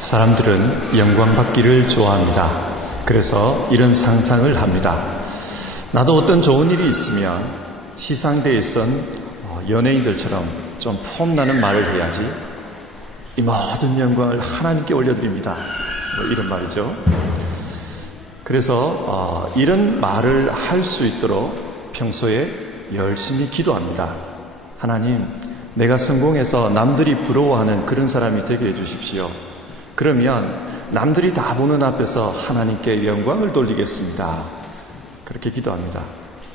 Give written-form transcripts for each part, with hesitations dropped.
사람들은 영광받기를 좋아합니다. 그래서 이런 상상을 합니다. 나도 어떤 좋은 일이 있으면 시상대에선 연예인들처럼 좀 폼나는 말을 해야지 이 모든 영광을 하나님께 올려드립니다. 이런 말이죠. 그래서 이런 말을 할 수 있도록 평소에 열심히 기도합니다. 하나님, 내가 성공해서 남들이 부러워하는 그런 사람이 되게 해주십시오. 그러면 남들이 다 보는 앞에서 하나님께 영광을 돌리겠습니다. 그렇게 기도합니다.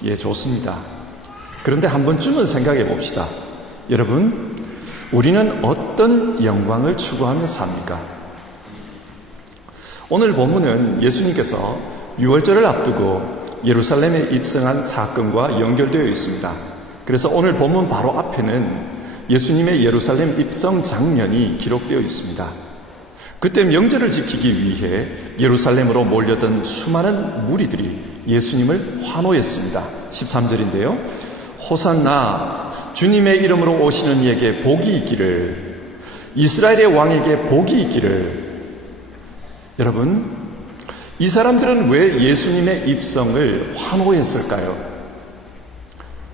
예, 좋습니다. 그런데 한 번쯤은 생각해 봅시다. 여러분, 우리는 어떤 영광을 추구하며 삽니까? 오늘 본문은 예수님께서 유월절을 앞두고 예루살렘에 입성한 사건과 연결되어 있습니다. 그래서 오늘 본문 바로 앞에는 예수님의 예루살렘 입성 장면이 기록되어 있습니다. 그때 명절을 지키기 위해 예루살렘으로 몰려든 수많은 무리들이 예수님을 환호했습니다. 13절인데요. 호산나, 주님의 이름으로 오시는 이에게 복이 있기를, 이스라엘의 왕에게 복이 있기를. 여러분, 이 사람들은 왜 예수님의 입성을 환호했을까요?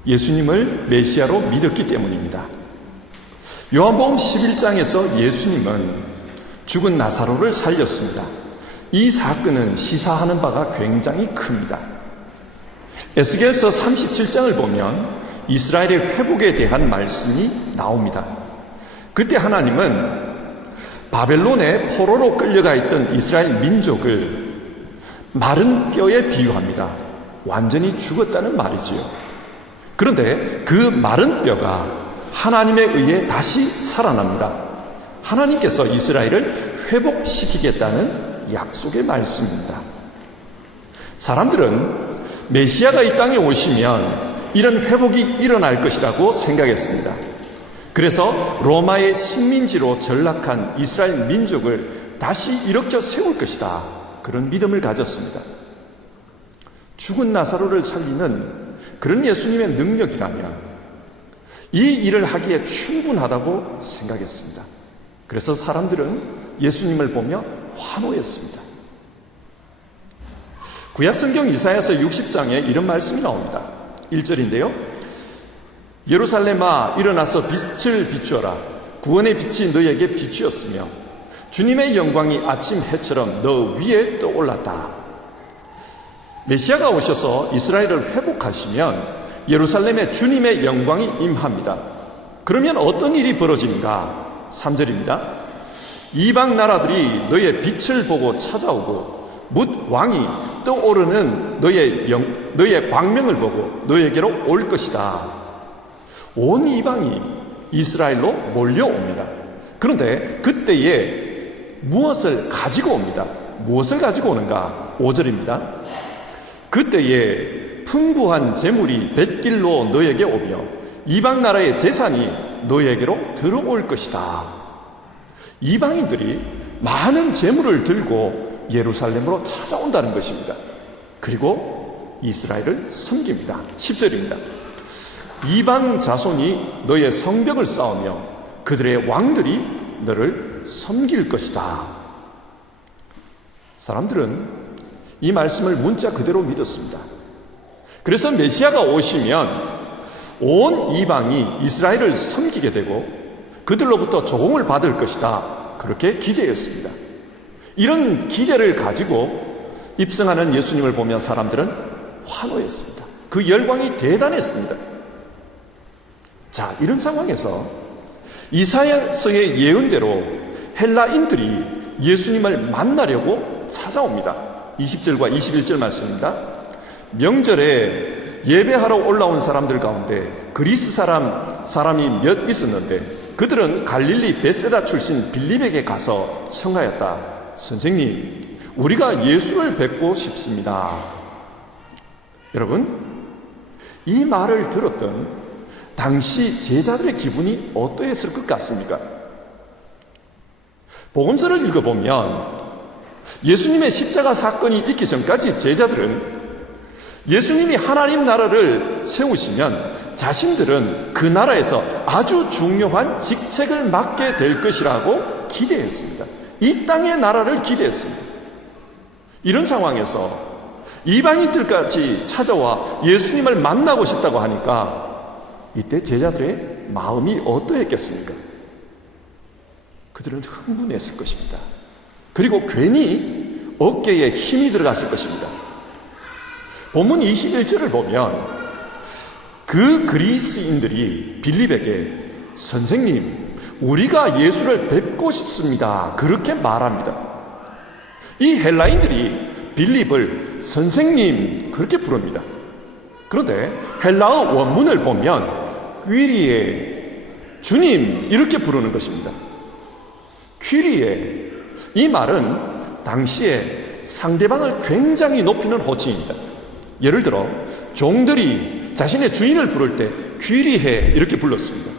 예수님을 메시아로 믿었기 때문입니다. 요한복음 11장에서 예수님은 죽은 나사로를 살렸습니다. 이 사건은 시사하는 바가 굉장히 큽니다. 에스겔서 37장을 보면 이스라엘의 회복에 대한 말씀이 나옵니다. 그때 하나님은 바벨론의 포로로 끌려가 있던 이스라엘 민족을 마른 뼈에 비유합니다. 완전히 죽었다는 말이지요. 그런데 그 마른 뼈가 하나님에 의해 다시 살아납니다. 하나님께서 이스라엘을 회복시키겠다는 약속의 말씀입니다. 사람들은 메시아가 이 땅에 오시면 이런 회복이 일어날 것이라고 생각했습니다. 그래서 로마의 식민지로 전락한 이스라엘 민족을 다시 일으켜 세울 것이다. 그런 믿음을 가졌습니다. 죽은 나사로를 살리는 그런 예수님의 능력이라면 이 일을 하기에 충분하다고 생각했습니다. 그래서 사람들은 예수님을 보며 환호했습니다. 구약성경 이사야서 60장에 이런 말씀이 나옵니다. 1절인데요. 예루살렘아, 일어나서 빛을 비추어라. 구원의 빛이 너에게 비추었으며 주님의 영광이 아침 해처럼 너 위에 떠올랐다. 메시아가 오셔서 이스라엘을 회복하시면 예루살렘에 주님의 영광이 임합니다. 그러면 어떤 일이 벌어지는가? 3절입니다. 이방 나라들이 너의 빛을 보고 찾아오고 뭇 왕이 떠오르는 너의 광명을 보고 너에게로 올 것이다. 온 이방이 이스라엘로 몰려옵니다. 그런데 그때에 무엇을 가지고 옵니다. 무엇을 가지고 오는가? 5절입니다. 그때에 풍부한 재물이 뱃길로 너에게 오며 이방 나라의 재산이 너에게로 들어올 것이다. 이방인들이 많은 재물을 들고 예루살렘으로 찾아온다는 것입니다. 그리고 이스라엘을 섬깁니다. 10절입니다. 이방 자손이 너의 성벽을 쌓으며 그들의 왕들이 너를 섬길 것이다. 사람들은 이 말씀을 문자 그대로 믿었습니다. 그래서 메시아가 오시면 온 이방이 이스라엘을 섬기게 되고 그들로부터 조공을 받을 것이다. 그렇게 기대했습니다. 이런 기대를 가지고 입성하는 예수님을 보면 사람들은 환호했습니다. 그 열광이 대단했습니다. 자, 이런 상황에서 이사야서의 예언대로 헬라인들이 예수님을 만나려고 찾아옵니다. 20절과 21절 말씀입니다. 명절에 예배하러 올라온 사람들 가운데 그리스 사람이 몇 있었는데 그들은 갈릴리 베세다 출신 빌립에게 가서 청하였다. 선생님, 우리가 예수를 뵙고 싶습니다. 여러분, 이 말을 들었던 당시 제자들의 기분이 어떠했을 것 같습니까? 복음서를 읽어보면 예수님의 십자가 사건이 있기 전까지 제자들은 예수님이 하나님 나라를 세우시면 자신들은 그 나라에서 아주 중요한 직책을 맡게 될 것이라고 기대했습니다. 이 땅의 나라를 기대했습니다. 이런 상황에서 이방인들까지 찾아와 예수님을 만나고 싶다고 하니까 이때 제자들의 마음이 어떠했겠습니까? 그들은 흥분했을 것입니다. 그리고 괜히 어깨에 힘이 들어갔을 것입니다. 본문 21절을 보면 그 그리스인들이 빌립에게 선생님, 우리가 예수를 뵙고 싶습니다. 그렇게 말합니다. 이 헬라인들이 빌립을 선생님 그렇게 부릅니다. 그런데 헬라어 원문을 보면 퀴리에, 주님 이렇게 부르는 것입니다. 퀴리에, 이 말은 당시에 상대방을 굉장히 높이는 호칭입니다. 예를 들어 종들이 자신의 주인을 부를 때 퀴리해 이렇게 불렀습니다.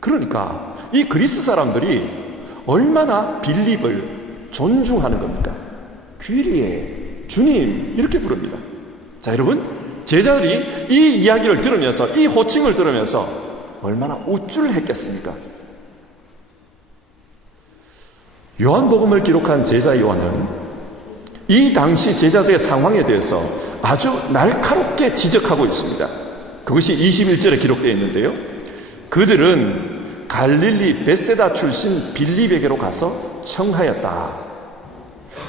그러니까 이 그리스 사람들이 얼마나 빌립을 존중하는 겁니까? 퀴리에, 주님 이렇게 부릅니다. 자, 여러분, 제자들이 이 이야기를 들으면서, 이 호칭을 들으면서 얼마나 우쭐했겠습니까? 요한복음을 기록한 제자 요한은 이 당시 제자들의 상황에 대해서 아주 날카롭게 지적하고 있습니다. 그것이 21절에 기록되어 있는데요. 그들은 갈릴리 베세다 출신 빌립에게로 가서 청하였다.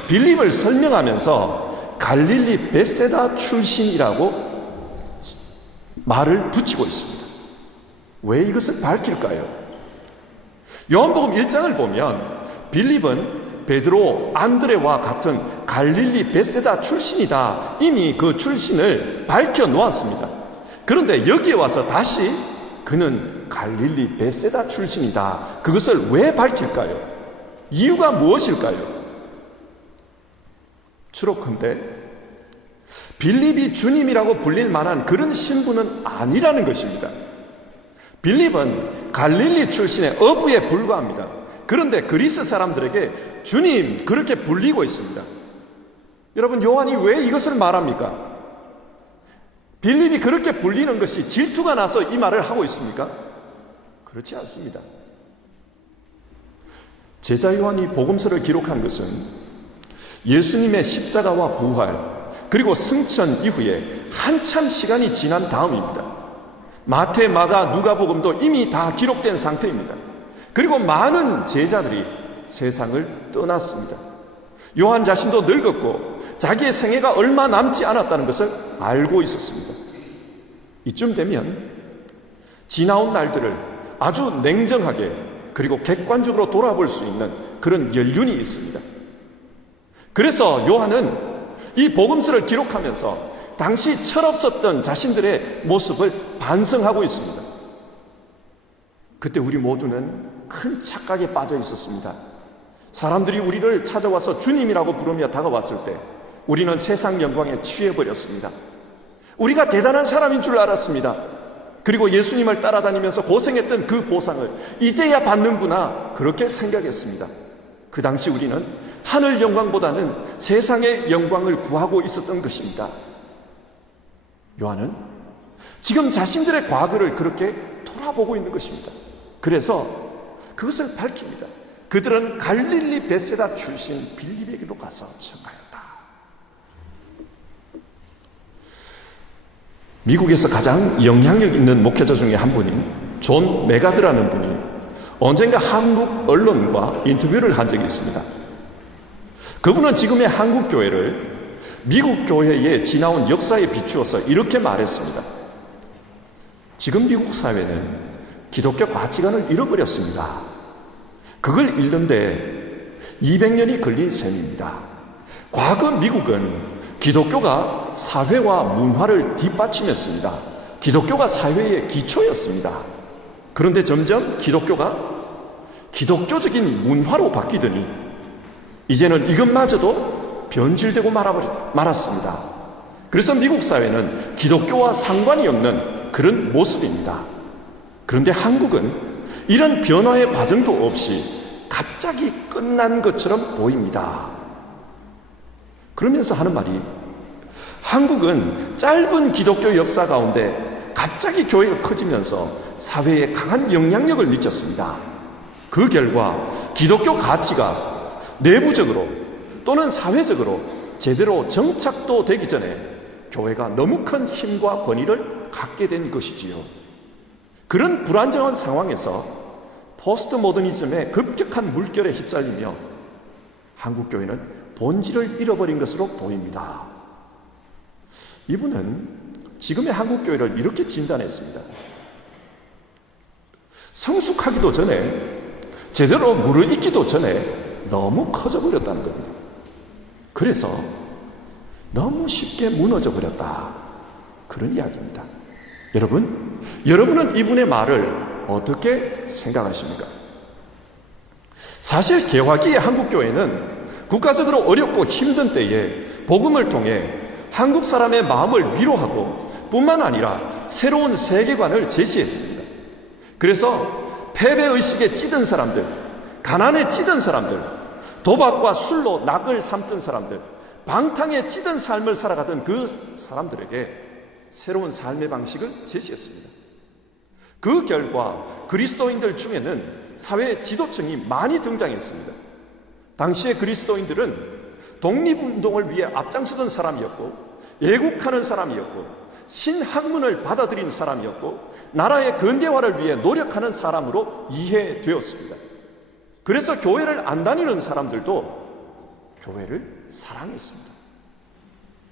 빌립을 설명하면서 갈릴리 베세다 출신이라고 말을 붙이고 있습니다. 왜 이것을 밝힐까요? 요한복음 1장을 보면 빌립은 베드로, 안드레와 같은 갈릴리 베세다 출신이다. 이미 그 출신을 밝혀 놓았습니다. 그런데 여기에 와서 다시 그는 갈릴리 베세다 출신이다. 그것을 왜 밝힐까요? 이유가 무엇일까요? 추록컨대 빌립이 주님이라고 불릴 만한 그런 신분은 아니라는 것입니다. 빌립은 갈릴리 출신의 어부에 불과합니다. 그런데 그리스 사람들에게 주님 그렇게 불리고 있습니다. 여러분, 요한이 왜 이것을 말합니까? 빌립이 그렇게 불리는 것이 질투가 나서 이 말을 하고 있습니까? 그렇지 않습니다. 제자 요한이 복음서를 기록한 것은 예수님의 십자가와 부활 그리고 승천 이후에 한참 시간이 지난 다음입니다. 마태, 마가, 누가복음도 이미 다 기록된 상태입니다. 그리고 많은 제자들이 세상을 떠났습니다. 요한 자신도 늙었고 자기의 생애가 얼마 남지 않았다는 것을 알고 있었습니다. 이쯤 되면 지나온 날들을 아주 냉정하게 그리고 객관적으로 돌아볼 수 있는 그런 연륜이 있습니다. 그래서 요한은 이 복음서를 기록하면서 당시 철없었던 자신들의 모습을 반성하고 있습니다. 그때 우리 모두는 큰 착각에 빠져 있었습니다. 사람들이 우리를 찾아와서 주님이라고 부르며 다가왔을 때 우리는 세상 영광에 취해버렸습니다. 우리가 대단한 사람인 줄 알았습니다. 그리고 예수님을 따라다니면서 고생했던 그 보상을 이제야 받는구나 그렇게 생각했습니다. 그 당시 우리는 하늘 영광보다는 세상의 영광을 구하고 있었던 것입니다. 요한은 지금 자신들의 과거를 그렇게 돌아보고 있는 것입니다. 그래서 그것을 밝힙니다. 그들은 갈릴리 베세다 출신 빌립에게로 가서 청하였다. 미국에서 가장 영향력 있는 목회자 중에 한 분인 존 메가드라는 분이 언젠가 한국 언론과 인터뷰를 한 적이 있습니다. 그분은 지금의 한국 교회를 미국 교회에 지나온 역사에 비추어서 이렇게 말했습니다. 지금 미국 사회는 기독교 가치관을 잃어버렸습니다. 그걸 잃는데 200년이 걸린 셈입니다. 과거 미국은 기독교가 사회와 문화를 뒷받침했습니다. 기독교가 사회의 기초였습니다. 그런데 점점 기독교가 기독교적인 문화로 바뀌더니 이제는 이것마저도 변질되고 말았습니다. 그래서 미국 사회는 기독교와 상관이 없는 그런 모습입니다. 그런데 한국은 이런 변화의 과정도 없이 갑자기 끝난 것처럼 보입니다. 그러면서 하는 말이 한국은 짧은 기독교 역사 가운데 갑자기 교회가 커지면서 사회에 강한 영향력을 미쳤습니다. 그 결과 기독교 가치가 내부적으로 또는 사회적으로 제대로 정착도 되기 전에 교회가 너무 큰 힘과 권위를 갖게 된 것이지요. 그런 불안정한 상황에서 포스트 모더니즘의 급격한 물결에 휩쓸리며 한국 교회는 본질을 잃어버린 것으로 보입니다. 이분은 지금의 한국 교회를 이렇게 진단했습니다. 성숙하기도 전에, 제대로 무르익기도 전에 너무 커져버렸다는 겁니다. 그래서 너무 쉽게 무너져 버렸다, 그런 이야기입니다. 여러분은 이분의 말을 어떻게 생각하십니까? 사실 개화기의 한국교회는 국가적으로 어렵고 힘든 때에 복음을 통해 한국 사람의 마음을 위로하고 뿐만 아니라 새로운 세계관을 제시했습니다. 그래서 패배의식에 찌든 사람들, 가난에 찌든 사람들, 도박과 술로 낙을 삼던 사람들, 방탕에 찌든 삶을 살아가던 그 사람들에게 새로운 삶의 방식을 제시했습니다. 그 결과 그리스도인들 중에는 사회 지도층이 많이 등장했습니다. 당시의 그리스도인들은 독립운동을 위해 앞장서던 사람이었고, 애국하는 사람이었고, 신학문을 받아들인 사람이었고, 나라의 근대화를 위해 노력하는 사람으로 이해되었습니다. 그래서 교회를 안 다니는 사람들도 교회를 사랑했습니다.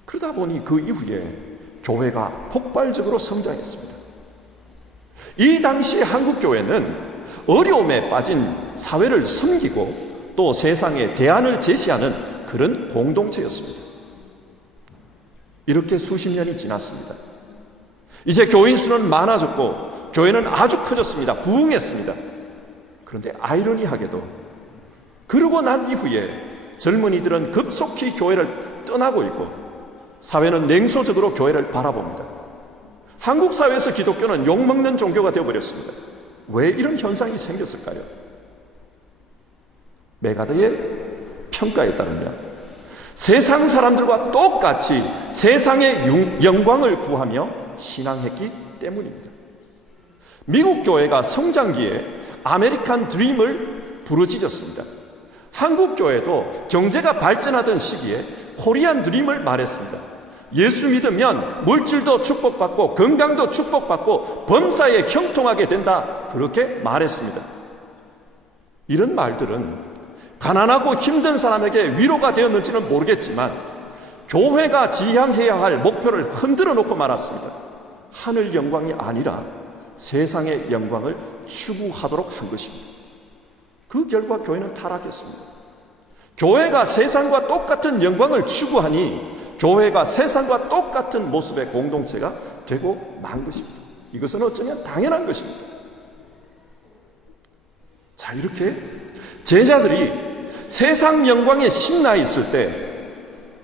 그러다 보니 그 이후에 교회가 폭발적으로 성장했습니다. 이 당시 한국 교회는 어려움에 빠진 사회를 섬기고 또 세상에 대안을 제시하는 그런 공동체였습니다. 이렇게 수십 년이 지났습니다. 이제 교인 수는 많아졌고 교회는 아주 커졌습니다. 부흥했습니다. 그런데 아이러니하게도 그러고 난 이후에 젊은이들은 급속히 교회를 떠나고 있고 사회는 냉소적으로 교회를 바라봅니다. 한국 사회에서 기독교는 욕먹는 종교가 되어버렸습니다. 왜 이런 현상이 생겼을까요? 메가더의 평가에 따르면 세상 사람들과 똑같이 세상의 영광을 구하며 신앙했기 때문입니다. 미국 교회가 성장기에 아메리칸 드림을 부르짖었습니다. 한국 교회도 경제가 발전하던 시기에 코리안 드림을 말했습니다. 예수 믿으면 물질도 축복받고 건강도 축복받고 범사에 형통하게 된다, 그렇게 말했습니다. 이런 말들은 가난하고 힘든 사람에게 위로가 되었는지는 모르겠지만 교회가 지향해야 할 목표를 흔들어 놓고 말았습니다. 하늘 영광이 아니라 세상의 영광을 추구하도록 한 것입니다. 그 결과 교회는 타락했습니다. 교회가 세상과 똑같은 영광을 추구하니 교회가 세상과 똑같은 모습의 공동체가 되고 만 것입니다. 이것은 어쩌면 당연한 것입니다. 자, 이렇게 제자들이 세상 영광에 신나 있을 때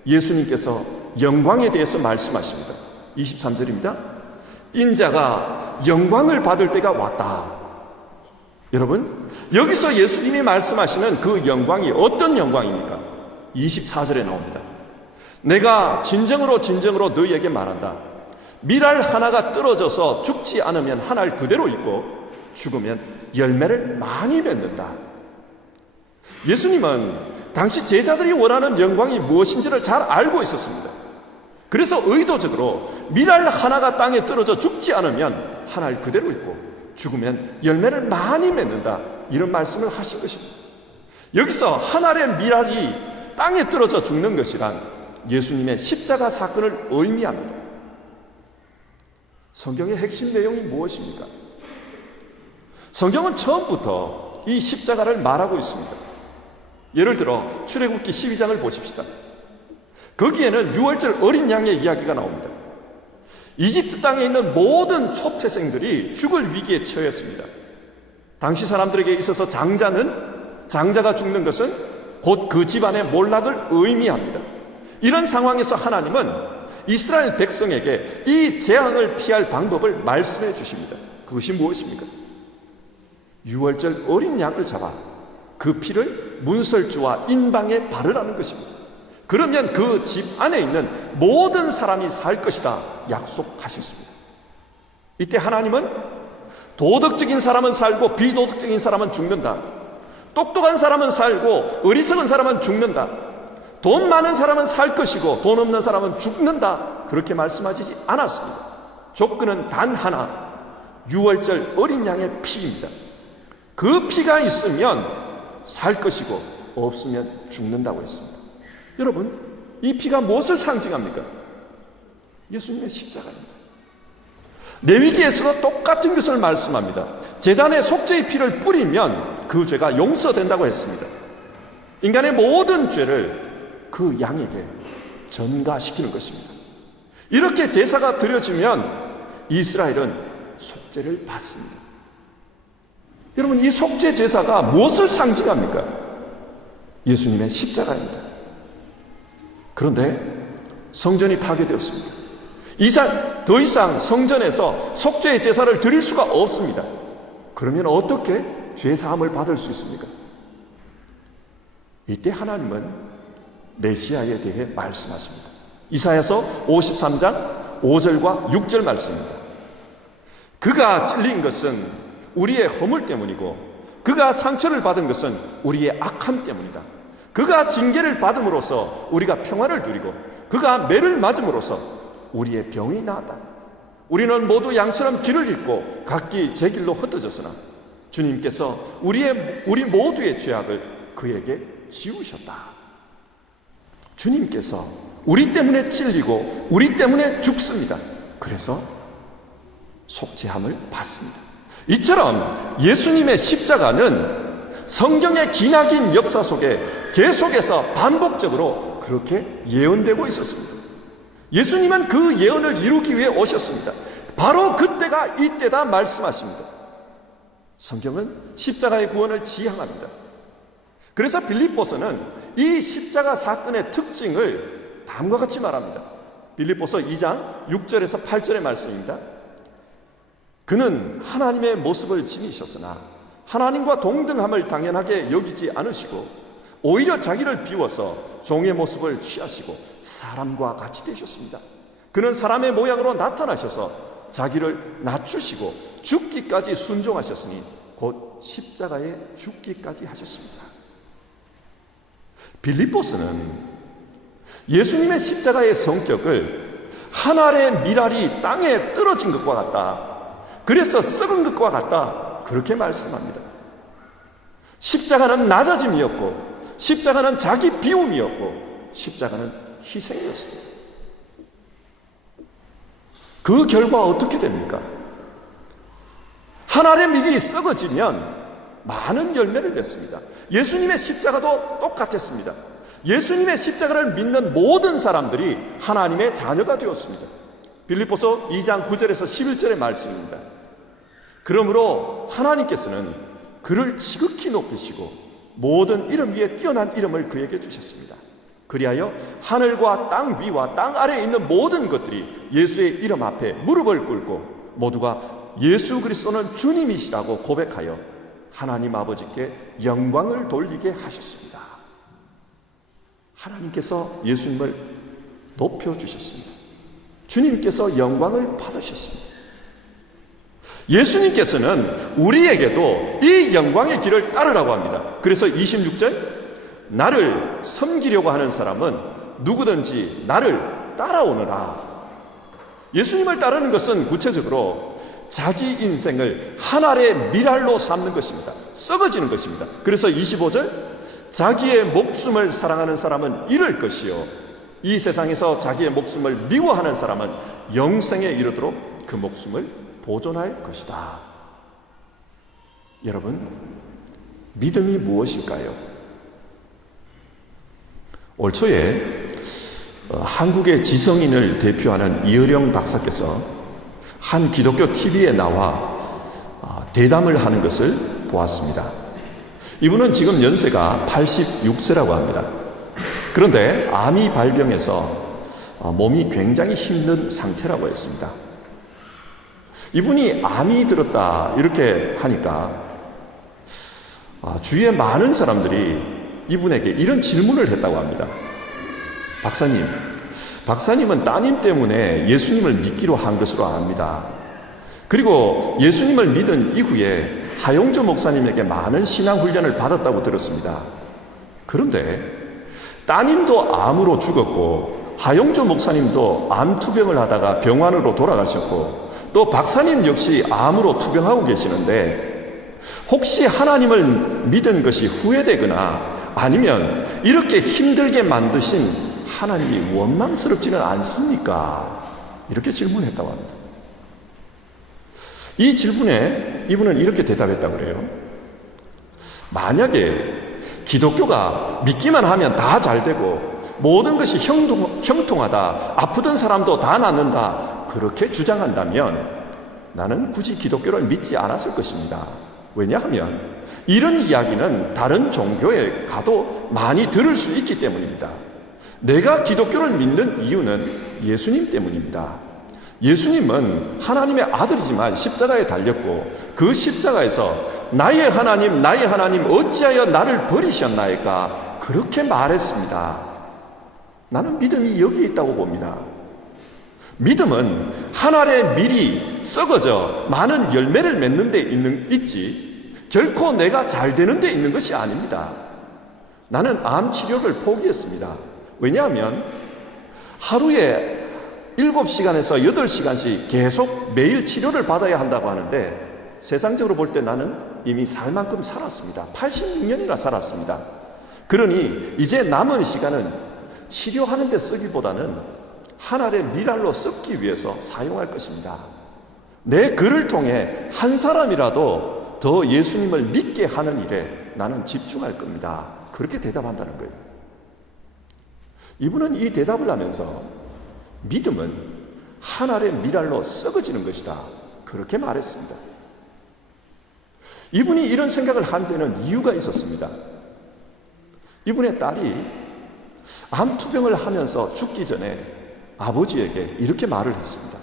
예수님께서 영광에 대해서 말씀하십니다. 23절입니다. 인자가 영광을 받을 때가 왔다. 여러분, 여기서 예수님이 말씀하시는 그 영광이 어떤 영광입니까? 24절에 나옵니다. 내가 진정으로 너희에게 말한다. 밀알 하나가 떨어져서 죽지 않으면 한 알 그대로 있고 죽으면 열매를 많이 맺는다. 예수님은 당시 제자들이 원하는 영광이 무엇인지를 잘 알고 있었습니다. 그래서 의도적으로 밀알 하나가 땅에 떨어져 죽지 않으면 한 알 그대로 있고 죽으면 열매를 많이 맺는다, 이런 말씀을 하신 것입니다. 여기서 한 알의 밀알이 땅에 떨어져 죽는 것이란 예수님의 십자가 사건을 의미합니다. 성경의 핵심 내용이 무엇입니까? 성경은 처음부터 이 십자가를 말하고 있습니다. 예를 들어 출애굽기 12장을 보십시다. 거기에는 유월절 어린 양의 이야기가 나옵니다. 이집트 땅에 있는 모든 초태생들이 죽을 위기에 처했습니다. 당시 사람들에게 있어서 장자가 죽는 것은 곧 그 집안의 몰락을 의미합니다. 이런 상황에서 하나님은 이스라엘 백성에게 이 재앙을 피할 방법을 말씀해 주십니다. 그것이 무엇입니까? 유월절 어린 양을 잡아 그 피를 문설주와 인방에 바르라는 것입니다. 그러면 그 집 안에 있는 모든 사람이 살 것이다 약속하셨습니다. 이때 하나님은 도덕적인 사람은 살고 비도덕적인 사람은 죽는다, 똑똑한 사람은 살고 어리석은 사람은 죽는다. 돈 많은 사람은 살 것이고 돈 없는 사람은 죽는다. 그렇게 말씀하시지 않았습니다. 조건은 단 하나, 6월절 어린 양의 피입니다. 그 피가 있으면 살 것이고 없으면 죽는다고 했습니다. 여러분, 이 피가 무엇을 상징합니까? 예수님의 십자가입니다. 레위기에서도 똑같은 것을 말씀합니다. 제단에 속죄의 피를 뿌리면 그 죄가 용서된다고 했습니다. 인간의 모든 죄를 그 양에게 전가시키는 것입니다. 이렇게 제사가 드려지면 이스라엘은 속죄를 받습니다. 여러분, 이 속죄 제사가 무엇을 상징합니까? 예수님의 십자가입니다. 그런데 성전이 파괴되었습니다. 더 이상 성전에서 속죄의 제사를 드릴 수가 없습니다. 그러면 어떻게 죄사함을 받을 수 있습니까? 이때 하나님은 메시아에 대해 말씀하십니다. 이사야서 53장 5절과 6절 말씀입니다. 그가 찔린 것은 우리의 허물 때문이고 그가 상처를 받은 것은 우리의 악함 때문이다. 그가 징계를 받음으로써 우리가 평화를 누리고 그가 매를 맞음으로써 우리의 병이 나았다. 우리는 모두 양처럼 길을 잃고 각기 제 길로 흩어졌으나 주님께서 우리 모두의 죄악을 그에게 지우셨다. 주님께서 우리 때문에 찔리고 우리 때문에 죽습니다. 그래서 속죄함을 받습니다. 이처럼 예수님의 십자가는 성경의 기나긴 역사 속에 계속해서 반복적으로 그렇게 예언되고 있었습니다. 예수님은 그 예언을 이루기 위해 오셨습니다. 바로 그때가 이때다 말씀하십니다. 성경은 십자가의 구원을 지향합니다. 그래서 빌립보서는 이 십자가 사건의 특징을 다음과 같이 말합니다. 빌립보서 2장 6절에서 8절의 말씀입니다. 그는 하나님의 모습을 지니셨으나 하나님과 동등함을 당연하게 여기지 않으시고 오히려 자기를 비워서 종의 모습을 취하시고 사람과 같이 되셨습니다. 그는 사람의 모양으로 나타나셔서 자기를 낮추시고 죽기까지 순종하셨으니 곧 십자가에 죽기까지 하셨습니다. 빌립보서는 예수님의 십자가의 성격을 한 알의 밀알이 땅에 떨어진 것과 같다. 그래서 썩은 것과 같다. 그렇게 말씀합니다. 십자가는 낮아짐이었고 십자가는 자기 비움이었고 십자가는 희생이었습니다. 그 결과 어떻게 됩니까? 한 알의 밀이 썩어지면 많은 열매를 냈습니다. 예수님의 십자가도 똑같았습니다. 예수님의 십자가를 믿는 모든 사람들이 하나님의 자녀가 되었습니다. 빌립보서 2장 9절에서 11절의 말씀입니다. 그러므로 하나님께서는 그를 지극히 높이시고 모든 이름 위에 뛰어난 이름을 그에게 주셨습니다. 그리하여 하늘과 땅 위와 땅 아래에 있는 모든 것들이 예수의 이름 앞에 무릎을 꿇고 모두가 예수 그리스도는 주님이시라고 고백하여 하나님 아버지께 영광을 돌리게 하셨습니다. 하나님께서 예수님을 높여주셨습니다. 주님께서 영광을 받으셨습니다. 예수님께서는 우리에게도 이 영광의 길을 따르라고 합니다. 그래서 26절, 나를 섬기려고 하는 사람은 누구든지 나를 따라오느라. 예수님을 따르는 것은 구체적으로 자기 인생을 한 알의 밀알로 삼는 것입니다. 썩어지는 것입니다. 그래서 25절, 자기의 목숨을 사랑하는 사람은 잃을 것이요 이 세상에서 자기의 목숨을 미워하는 사람은 영생에 이르도록 그 목숨을 보존할 것이다. 여러분, 믿음이 무엇일까요? 올 초에 한국의 지성인을 대표하는 이어령 박사께서 한 기독교 TV에 나와 대담을 하는 것을 보았습니다. 이분은 지금 연세가 86세라고 합니다. 그런데 암이 발병해서 몸이 굉장히 힘든 상태라고 했습니다. 이분이 암이 들었다 이렇게 하니까 주위에 많은 사람들이 이분에게 이런 질문을 했다고 합니다. 박사님은 따님 때문에 예수님을 믿기로 한 것으로 압니다. 그리고 예수님을 믿은 이후에 하용조 목사님에게 많은 신앙 훈련을 받았다고 들었습니다. 그런데 따님도 암으로 죽었고 하용조 목사님도 암 투병을 하다가 병원으로 돌아가셨고 또 박사님 역시 암으로 투병하고 계시는데 혹시 하나님을 믿은 것이 후회되거나 아니면 이렇게 힘들게 만드신 하나님이 원망스럽지는 않습니까? 이렇게 질문했다고 합니다. 이 질문에 이분은 이렇게 대답했다고 그래요. 만약에 기독교가 믿기만 하면 다 잘되고 모든 것이 형통하다, 아프던 사람도 다 낫는다, 그렇게 주장한다면 나는 굳이 기독교를 믿지 않았을 것입니다. 왜냐하면 이런 이야기는 다른 종교에 가도 많이 들을 수 있기 때문입니다. 내가 기독교를 믿는 이유는 예수님 때문입니다. 예수님은 하나님의 아들이지만 십자가에 달렸고 그 십자가에서 나의 하나님 어찌하여 나를 버리셨나이까 그렇게 말했습니다. 나는 믿음이 여기에 있다고 봅니다. 믿음은 하늘의 밀이 썩어져 많은 열매를 맺는 데 있지 결코 내가 잘 되는 데 있는 것이 아닙니다. 나는 암 치료를 포기했습니다. 왜냐하면 하루에 7시간에서 8시간씩 계속 매일 치료를 받아야 한다고 하는데 세상적으로 볼 때 나는 이미 살 만큼 살았습니다. 86년이나 살았습니다. 그러니 이제 남은 시간은 치료하는 데 쓰기보다는 하늘의 미랄로 썩기 위해서 사용할 것입니다. 내 글을 통해 한 사람이라도 더 예수님을 믿게 하는 일에 나는 집중할 겁니다. 그렇게 대답한다는 거예요. 이분은 이 대답을 하면서 믿음은 하늘의 미랄로 썩어지는 것이다, 그렇게 말했습니다. 이분이 이런 생각을 한 데는 이유가 있었습니다. 이분의 딸이 암투병을 하면서 죽기 전에 아버지에게 이렇게 말을 했습니다.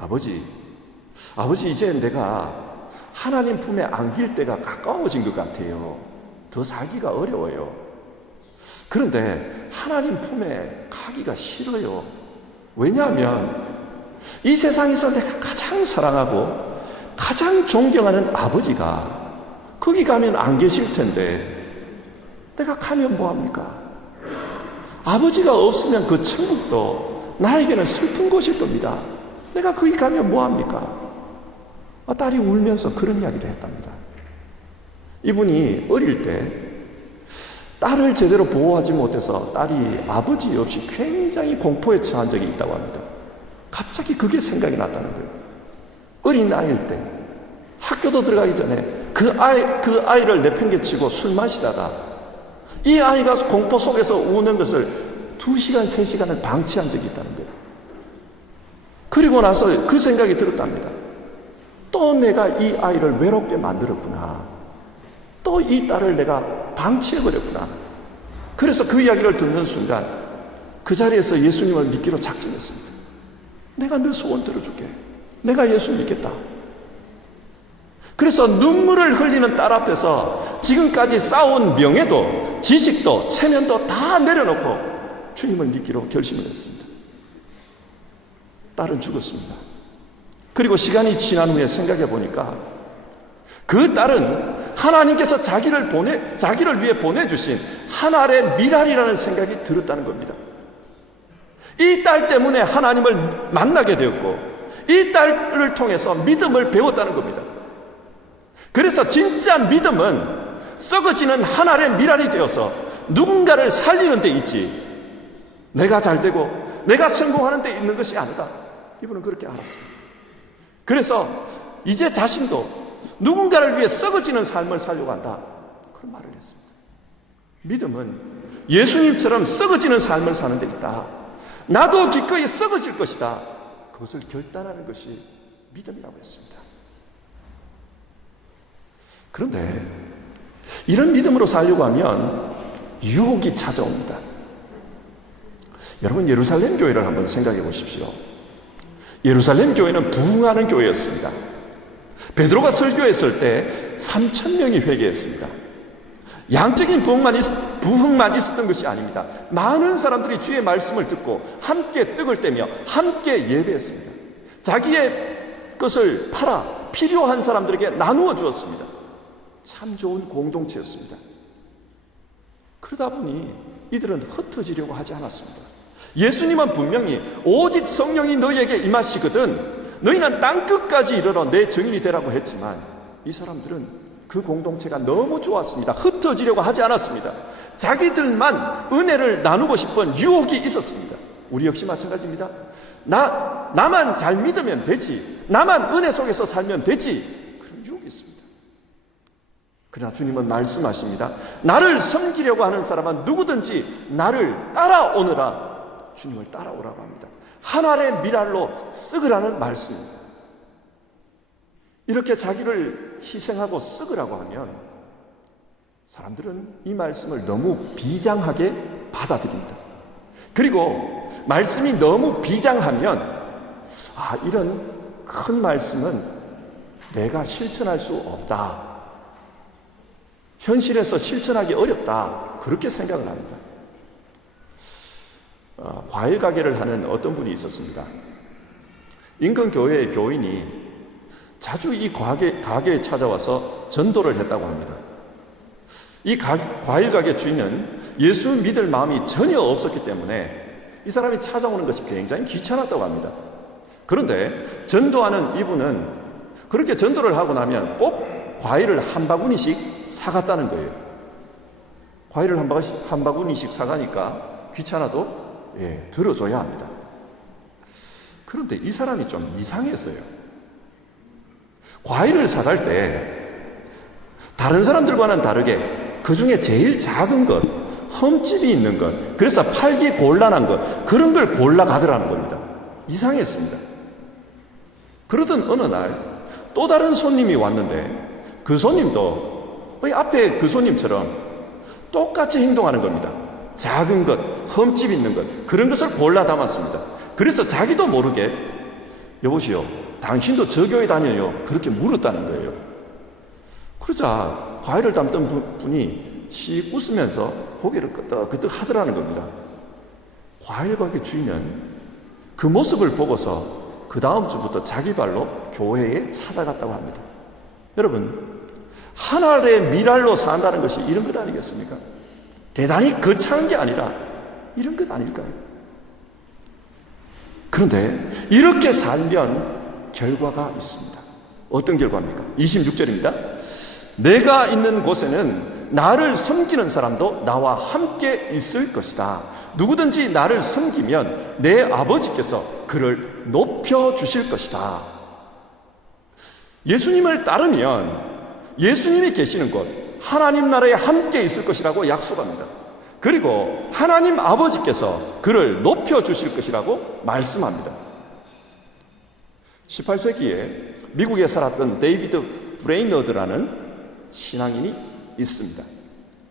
아버지 이제 내가 하나님 품에 안길 때가 가까워진 것 같아요. 더 살기가 어려워요. 그런데 하나님 품에 가기가 싫어요. 왜냐하면 이 세상에서 내가 가장 사랑하고 가장 존경하는 아버지가 거기 가면 안 계실 텐데 내가 가면 뭐합니까? 아버지가 없으면 그 천국도 나에게는 슬픈 곳일 겁니다. 내가 거기 가면 뭐합니까? 딸이 울면서 그런 이야기를 했답니다. 이분이 어릴 때 딸을 제대로 보호하지 못해서 딸이 아버지 없이 굉장히 공포에 처한 적이 있다고 합니다. 갑자기 그게 생각이 났다는 거예요. 어린 아이일 때 학교도 들어가기 전에 그 아이를 내팽개치고 술 마시다가 이 아이가 공포 속에서 우는 것을 2시간, 3시간을 방치한 적이 있다는 거예요. 그리고 나서 그 생각이 들었답니다. 또 내가 이 아이를 외롭게 만들었구나. 또 이 딸을 내가 방치해버렸구나. 그래서 그 이야기를 듣는 순간 그 자리에서 예수님을 믿기로 작정했습니다. 내가 너 소원 들어줄게. 내가 예수 믿겠다. 그래서 눈물을 흘리는 딸 앞에서 지금까지 쌓아온 명예도 지식도 체면도 다 내려놓고 주님을 믿기로 결심을 했습니다. 딸은 죽었습니다. 그리고 시간이 지난 후에 생각해 보니까 그 딸은 하나님께서 자기를 위해 보내주신 하늘의 미랄이라는 생각이 들었다는 겁니다. 이 딸 때문에 하나님을 만나게 되었고 이 딸을 통해서 믿음을 배웠다는 겁니다. 그래서 진짜 믿음은 썩어지는 하늘의 미랄이 되어서 누군가를 살리는 데 있지 내가 잘되고 내가 성공하는 데 있는 것이 아니다. 이분은 그렇게 알았습니다. 그래서 이제 자신도 누군가를 위해 썩어지는 삶을 살려고 한다, 그런 말을 했습니다. 믿음은 예수님처럼 썩어지는 삶을 사는 데 있다. 나도 기꺼이 썩어질 것이다. 그것을 결단하는 것이 믿음이라고 했습니다. 그런데 이런 믿음으로 살려고 하면 유혹이 찾아옵니다. 여러분, 예루살렘 교회를 한번 생각해 보십시오. 예루살렘 교회는 부흥하는 교회였습니다. 베드로가 설교했을 때 3,000명이 회개했습니다. 양적인 부흥만 있었던 것이 아닙니다. 많은 사람들이 주의 말씀을 듣고 함께 떡을 떼며 함께 예배했습니다. 자기의 것을 팔아 필요한 사람들에게 나누어 주었습니다. 참 좋은 공동체였습니다. 그러다 보니 이들은 흩어지려고 하지 않았습니다. 예수님은 분명히 오직 성령이 너희에게 임하시거든 너희는 땅끝까지 이르러 내 증인이 되라고 했지만 이 사람들은 그 공동체가 너무 좋았습니다. 흩어지려고 하지 않았습니다. 자기들만 은혜를 나누고 싶은 유혹이 있었습니다. 우리 역시 마찬가지입니다. 나만 잘 믿으면 되지, 나만 은혜 속에서 살면 되지, 그런 유혹이 있습니다. 그러나 주님은 말씀하십니다. 나를 섬기려고 하는 사람은 누구든지 나를 따라오느라, 주님을 따라오라고 합니다. 한 알의 밀알로 썩으라는 말씀입니다. 이렇게 자기를 희생하고 썩으라고 하면 사람들은 이 말씀을 너무 비장하게 받아들입니다. 그리고 말씀이 너무 비장하면 이런 큰 말씀은 내가 실천할 수 없다, 현실에서 실천하기 어렵다, 그렇게 생각을 합니다. 과일 가게를 하는 어떤 분이 있었습니다. 인근 교회의 교인이 자주 이 가게에 찾아와서 전도를 했다고 합니다. 이 과일 가게 주인은 예수 믿을 마음이 전혀 없었기 때문에 이 사람이 찾아오는 것이 굉장히 귀찮았다고 합니다. 그런데 전도하는 이분은 그렇게 전도를 하고 나면 꼭 과일을 한 바구니씩 사갔다는 거예요. 과일을 한 바구니씩 사가니까 귀찮아도 들어줘야 합니다. 그런데 이 사람이 좀 이상했어요. 과일을 사갈 때 다른 사람들과는 다르게 그 중에 제일 작은 것, 흠집이 있는 것, 그래서 팔기 곤란한 것, 그런 걸 골라 가더라는 겁니다. 이상했습니다. 그러던 어느 날 또 다른 손님이 왔는데 그 손님도 앞에 그 손님처럼 똑같이 행동하는 겁니다. 작은 것, 흠집 있는 것, 그런 것을 골라 담았습니다. 그래서 자기도 모르게 여보시오, 당신도 저 교회 다녀요? 그렇게 물었다는 거예요. 그러자 과일을 담던 분이 씩 웃으면서 고개를 끄덕끄덕 하더라는 겁니다. 과일 가게 주인은 그 모습을 보고서 그 다음 주부터 자기 발로 교회에 찾아갔다고 합니다. 여러분, 한 알의 밀알로 산다는 것이 이런 것 아니겠습니까? 대단히 거창한 게 아니라 이런 것 아닐까요? 그런데 이렇게 살면 결과가 있습니다. 어떤 결과입니까? 26절입니다. 내가 있는 곳에는 나를 섬기는 사람도 나와 함께 있을 것이다. 누구든지 나를 섬기면 내 아버지께서 그를 높여주실 것이다. 예수님을 따르면 예수님이 계시는 곳, 하나님 나라에 함께 있을 것이라고 약속합니다. 그리고 하나님 아버지께서 그를 높여주실 것이라고 말씀합니다. 18세기에 미국에 살았던 데이비드 브레이너드라는 신앙인이 있습니다.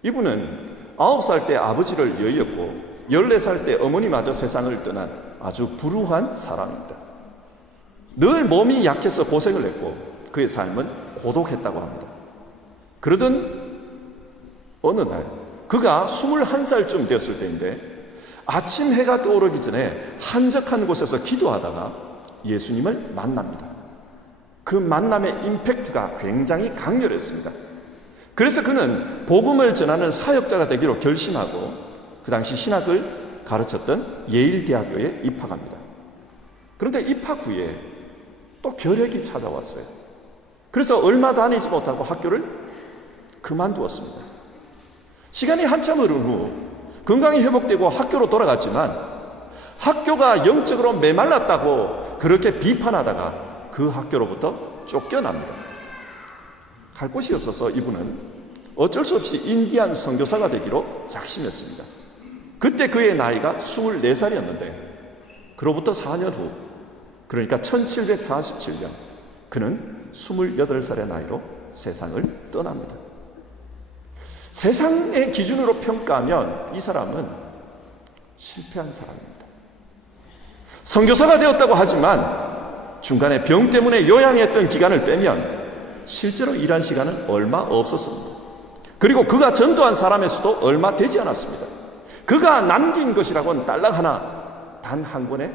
이분은 9살 때 아버지를 여의었고 14살 때 어머니마저 세상을 떠난 아주 불우한 사람입니다. 늘 몸이 약해서 고생을 했고 그의 삶은 고독했다고 합니다. 그러던 어느 날 그가 21살쯤 되었을 때인데 아침 해가 떠오르기 전에 한적한 곳에서 기도하다가 예수님을 만납니다. 그 만남의 임팩트가 굉장히 강렬했습니다. 그래서 그는 복음을 전하는 사역자가 되기로 결심하고 그 당시 신학을 가르쳤던 예일대학교에 입학합니다. 그런데 입학 후에 또 결핵이 찾아왔어요. 그래서 얼마 다니지 못하고 학교를 그만두었습니다. 시간이 한참 흐른 후 건강이 회복되고 학교로 돌아갔지만 학교가 영적으로 메말랐다고 그렇게 비판하다가 그 학교로부터 쫓겨납니다. 갈 곳이 없어서 이분은 어쩔 수 없이 인디안 선교사가 되기로 작심했습니다. 그때 그의 나이가 24살이었는데 그로부터 4년 후, 그러니까 1747년 그는 28살의 나이로 세상을 떠납니다. 세상의 기준으로 평가하면 이 사람은 실패한 사람입니다. 선교사가 되었다고 하지만 중간에 병 때문에 요양했던 기간을 빼면 실제로 일한 시간은 얼마 없었습니다. 그리고 그가 전도한 사람의 수도 얼마 되지 않았습니다. 그가 남긴 것이라고는 딸랑 하나, 단 한 권의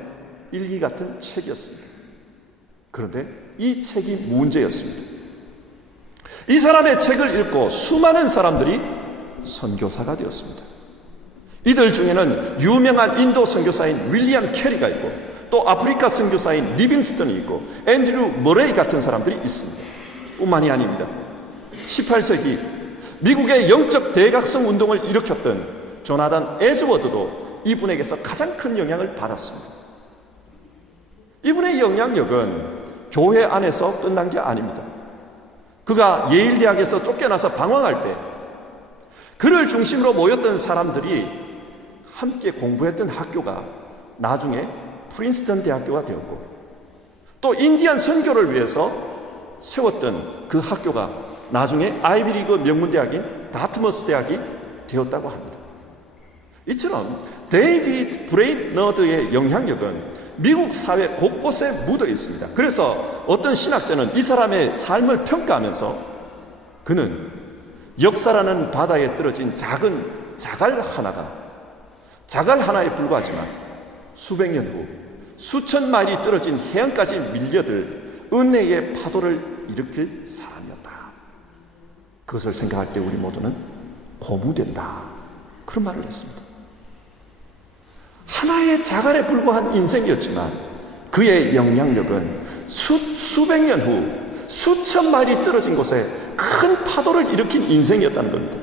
일기 같은 책이었습니다. 그런데 이 책이 문제였습니다. 이 사람의 책을 읽고 수많은 사람들이 선교사가 되었습니다. 이들 중에는 유명한 인도 선교사인 윌리엄 캐리가 있고, 또 아프리카 선교사인 리빙스턴이 있고, 앤드류 머레이 같은 사람들이 있습니다. 뿐만이 아닙니다. 18세기 미국의 영적 대각성 운동을 일으켰던 조나단 에즈워드도 이분에게서 가장 큰 영향을 받았습니다. 이분의 영향력은 교회 안에서 끝난 게 아닙니다. 그가 예일 대학에서 쫓겨나서 방황할 때 그를 중심으로 모였던 사람들이 함께 공부했던 학교가 나중에 프린스턴 대학교가 되었고, 또 인디안 선교를 위해서 세웠던 그 학교가 나중에 아이비리그 명문대학인 다트머스 대학이 되었다고 합니다. 이처럼 데이비드 브레이너드의 영향력은 미국 사회 곳곳에 묻어 있습니다. 그래서 어떤 신학자는 이 사람의 삶을 평가하면서 그는 역사라는 바다에 떨어진 작은 자갈 하나에 불과하지만 수백 년 후 수천 마일이 떨어진 해안까지 밀려들 은혜의 파도를 일으킬 사람이었다. 그것을 생각할 때 우리 모두는 고무된다, 그런 말을 했습니다. 하나의 자갈에 불과한 인생이었지만 그의 영향력은 수백 년 후 수천 마일이 떨어진 곳에 큰 파도를 일으킨 인생이었다는 겁니다.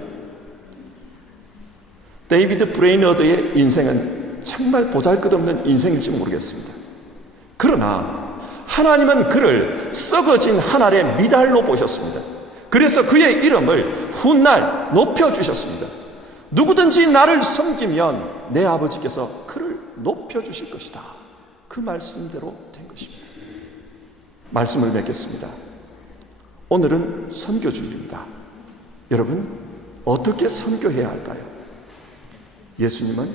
데이비드 브레이너드의 인생은 정말 보잘것없는 인생일지 모르겠습니다. 그러나 하나님은 그를 썩어진 한 알의 미랄로 보셨습니다. 그래서 그의 이름을 훗날 높여주셨습니다. 누구든지 나를 섬기면 내 아버지께서 그를 높여주실 것이다. 그 말씀대로 된 것입니다. 말씀을 맺겠습니다. 오늘은 선교주일입니다. 여러분, 어떻게 선교해야 할까요? 예수님은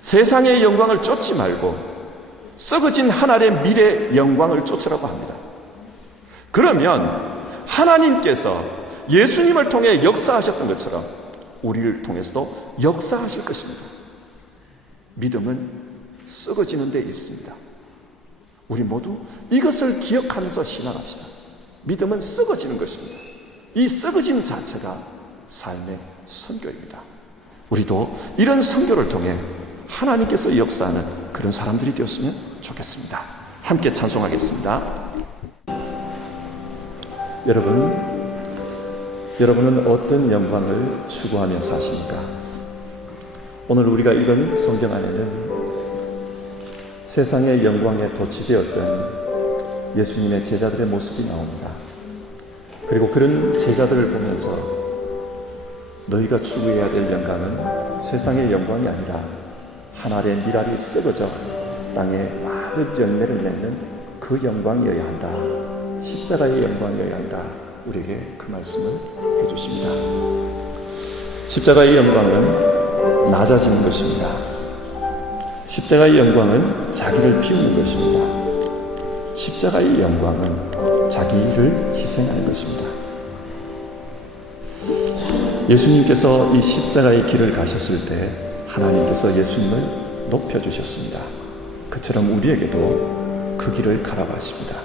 세상의 영광을 쫓지 말고 썩어진 한 알의 미래의 영광을 쫓으라고 합니다. 그러면 하나님께서 예수님을 통해 역사하셨던 것처럼 우리를 통해서도 역사하실 것입니다. 믿음은 썩어지는 데 있습니다. 우리 모두 이것을 기억하면서 신앙합시다. 믿음은 썩어지는 것입니다. 이 썩어짐 자체가 삶의 선교입니다. 우리도 이런 선교를 통해 하나님께서 역사하는 그런 사람들이 되었으면 좋겠습니다. 함께 찬송하겠습니다. 여러분은 어떤 영광을 추구하며 사십니까? 오늘 우리가 읽은 성경 안에는 세상의 영광에 도취되었던 예수님의 제자들의 모습이 나옵니다. 그리고 그런 제자들을 보면서 너희가 추구해야 될 영광은 세상의 영광이 아니라 한 알의 미랄이 썩어져 땅에 많은 열매를 맺는 그 영광이어야 한다. 십자가의 영광이어야 한다. 우리에게 그 말씀을 해주십니다. 십자가의 영광은 낮아지는 것입니다. 십자가의 영광은 자기를 비우는 것입니다. 십자가의 영광은 자기를 희생하는 것입니다. 예수님께서 이 십자가의 길을 가셨을 때 하나님께서 예수님을 높여주셨습니다. 그처럼 우리에게도 그 길을 가라가십니다.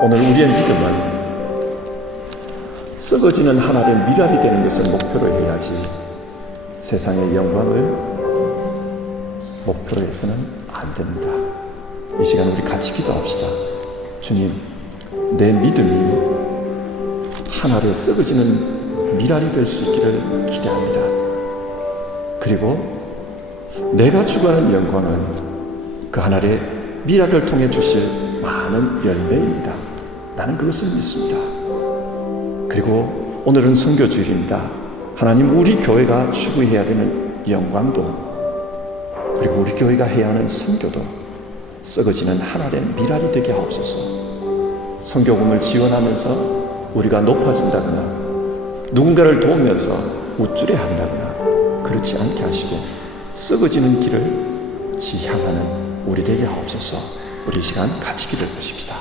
오늘 우리의 믿음은 썩어지는 한 알의 미랄이 되는 것을 목표로 해야지 세상의 영광을 목표로 해서는 안 됩니다. 이 시간 우리 같이 기도합시다. 주님, 내 믿음이 한 알의 썩어지는 미랄이 될 수 있기를 기대합니다. 그리고 내가 추구하는 영광은 그 한 알의 미랄을 통해 주실 많은 열매입니다. 나는 그것을 믿습니다. 그리고 오늘은 선교주일입니다. 하나님, 우리 교회가 추구해야 되는 영광도, 그리고 우리 교회가 해야 하는 선교도 썩어지는 한 알의 미랄이 되게 하옵소서. 선교금을 지원하면서 우리가 높아진다거나 누군가를 도우면서 우쭐해 한다거나 그렇지 않게 하시고 썩어지는 길을 지향하는 우리 되게 하옵소서. 우리 이 시간 같이 기도하십시다.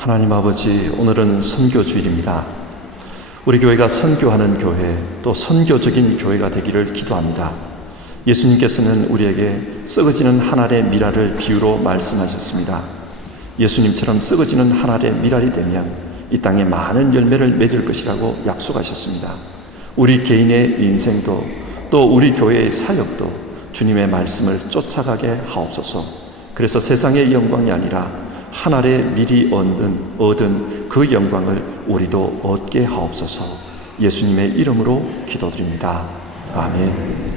하나님 아버지, 오늘은 선교주일입니다. 우리 교회가 선교하는 교회, 또 선교적인 교회가 되기를 기도합니다. 예수님께서는 우리에게 썩어지는 한 알의 밀알을 비유로 말씀하셨습니다. 예수님처럼 썩어지는 한 알의 밀알이 되면 이 땅에 많은 열매를 맺을 것이라고 약속하셨습니다. 우리 개인의 인생도 또 우리 교회의 사역도 주님의 말씀을 쫓아가게 하옵소서. 그래서 세상의 영광이 아니라 한 알의 밀이 얻은 그 영광을 우리도 얻게 하옵소서. 예수님의 이름으로 기도드립니다. 아멘.